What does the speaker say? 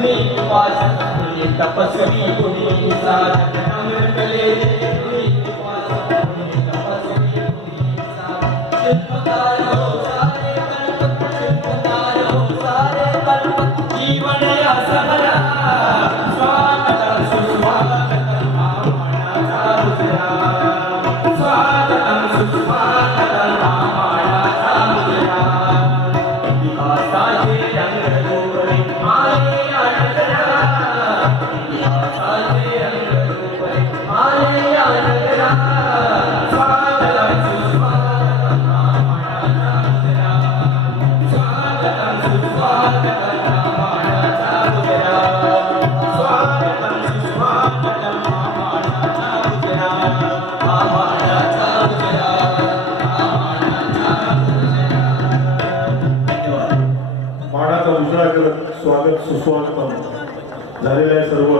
तपस्वी तपस्वी गुणी साधन शिल्पकार हो सारे स्वागतम सुस्वागतम मामाचा मुजरा उजळा स्वागत सुस्वागतम झालेल्या सर्व.